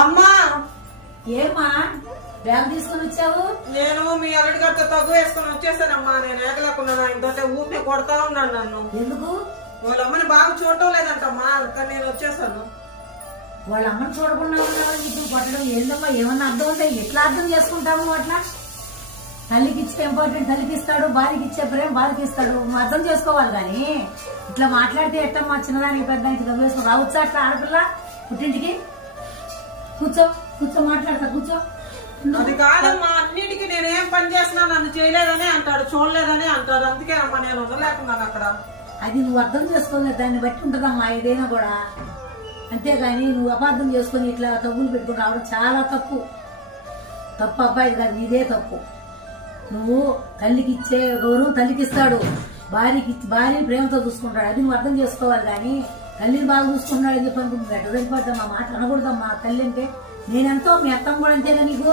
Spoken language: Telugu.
అమ్మా ఏమా బ్యాగ్ తీసుకుని వచ్చావు? నేను మీ అల్లుడి గారితో తగ్గు వేసుకుని వచ్చేసానమ్మా. నేను ఏగలేకుండా ఆయనతో ఊపిరి కొడతా ఉన్నాను నన్ను. ఎందుకు? వాళ్ళ అమ్మని బాగా చూడటం లేదంటమ్మా, కానీ నేను వచ్చేసాను. వాళ్ళ అమ్మని చూడకుండా ఉన్నావని ఇప్పుడు కొట్టడం ఏందమ్మా? ఏమన్నా అర్థం ఉంటే ఎట్లా అర్థం చేసుకుంటాము? అట్లా తల్లికి ఇచ్చే ఇంపార్టెంట్ తల్లికి ఇస్తాడు, భార్యకి ఇచ్చే ప్రేమ భార్యకి ఇస్తాడు. అర్థం చేసుకోవాలి. కానీ ఇట్లా మాట్లాడితే ఎట్టమ్మా? చిన్నదానికి పెద్దానికి తగ్గు వేసుకుని రావచ్చా అట్లా ఆడపిల్ల పుట్టింటికి? కూర్చో కూర్చో, మాట్లాడతా కూర్చో. అది కాదమ్మా, అన్నిటికీ నేనేం పని చేసినా నన్ను చేయలేదని అంటాడు, చూడలేదని అంటాడు. అందుకే అమ్మా నేను ఉండలేకున్నాను అక్కడ. అది నువ్వు అర్థం చేసుకోలేదు, దాన్ని బట్టి ఉంటుందమ్మా ఏదైనా కూడా. అంతేగాని నువ్వు అపార్థం చేసుకుని ఇట్లా తగ్గులు పెట్టుకుని రావడం చాలా తప్పు. తప్పు అబ్బాయి కాదు, నీదే తప్పు. నువ్వు తల్లికి ఇచ్చే గౌరవం తల్లికి ఇస్తాడు, భార్యని ప్రేమతో చూసుకుంటాడు. అది నువ్వు అర్థం చేసుకోవాలి. కానీ తల్లిని బాగా చూసుకున్నాడు అని చెప్పి అనుకుంటున్నాడు. మా మాట అనకూడదమ్మా. తల్లి అంటే నేనెంతో, మీ అత్తమ్మ కూడా అంతేగా నీకు.